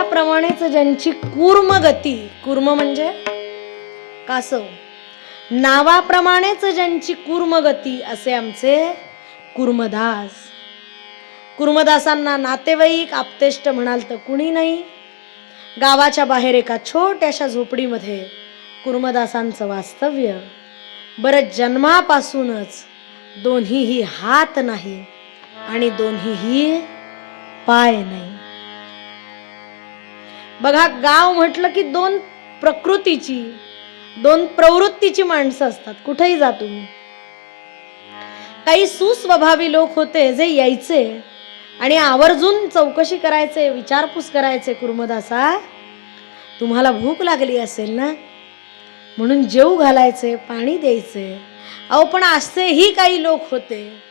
नावाप्रमाणेच ज्यांची कूर्म गती, कूर्म म्हणजे कासव, नावाप्रमाणेच ज्यांची कूर्म गती असे आमचे कूर्मदास. कूर्मदासांना नातेवाईक आप्तेष्ट म्हणाल तर कुणी नाही. गावाच्या बाहेर एका छोट्याशा झोपडीमध्ये कूर्मदासांचं वास्तव्य. बरं, जन्मापासूनच दोन्हीही हात नाही आणि दोन्हीही पाय नाही. बघा, गाव म्हटलं की दोन प्रकृतीची, दोन प्रवृत्तीची माणसं असतात. कुठेही जा तुम्ही. काही सुस्वभावी लोक होते जे यायचे आणि आवर्जून चौकशी करायचे, विचारपूस करायचे, कूर्मदासा तुम्हाला भूक लागली असेल ना, म्हणून जेवू घालायचे, पाणी द्यायचे. अहो, पण असेही काही लोक होते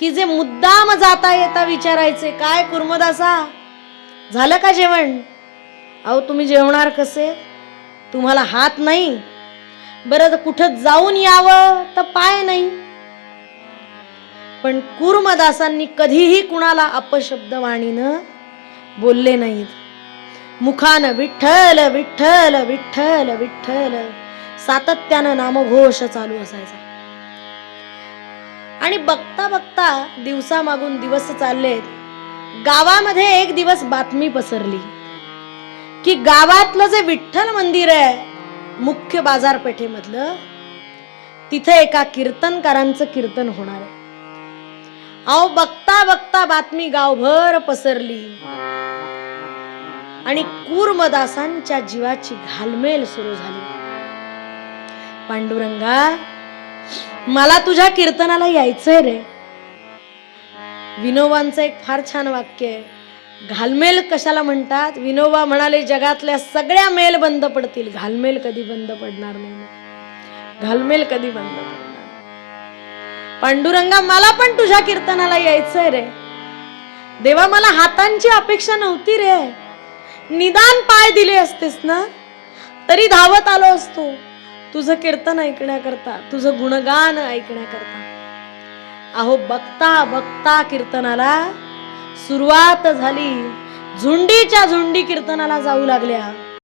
की जे मुद्दाम जाता येता विचारायचे, काय कूर्मदासा झालं का जेवण? अहो, तुम्ही जेवणार कसे? तुम्हाला हात नाही. बरं, कुठं जाऊन यावं तर पाय नाही. पण कूर्मदासांनी कधीही कुणाला अपशब्द वाणीनं बोलले नाहीत. मुखानं विठ्ठल विठ्ठल विठ्ठल विठ्ठल सातत्यानं नामघोष चालू असायचा. आणि बघता बघता दिवसामागून दिवस चाललेत. गावामध्ये एक दिवस बातमी पसरली की गावातलं जे विठ्ठल मंदिर आहे मुख्य बाजारपेठेमधलं, तिथे एका कीर्तनकारांचं कीर्तन होणार आहे. अहो, बघता बघता बातमी गावभर पसरली आणि कूर्मदासांच्या जीवाची घालमेल सुरू झाली. पांडुरंगा, मला तुझ्या कीर्तनाला यायचंय रे. विनोबांचं एक फार छान वाक्य आहे. घालमेल कशाला म्हणतात? विनोबा म्हणाले, जगातल्या सगळ्या मेल बंद पडतील, घालमेल कधी बंद पडणार नाही. घालमेल कधी बंद पडणार? पांडुरंगा, मला पण तुझ्या कीर्तनाला यायचंय रे. देवा, मला हातांची अपेक्षा नव्हती रे. निदान पाय दिले असतेस ना तरी धावत आलो असतो तुझं कीर्तन ऐकण्याकरता, तुझं गुणगान ऐकण्याकरता. अहो, बघता बघता कीर्तनाला सुरुवात झाली. झुंडीच्या झुंडी कीर्तनाला जाऊ लागल्या.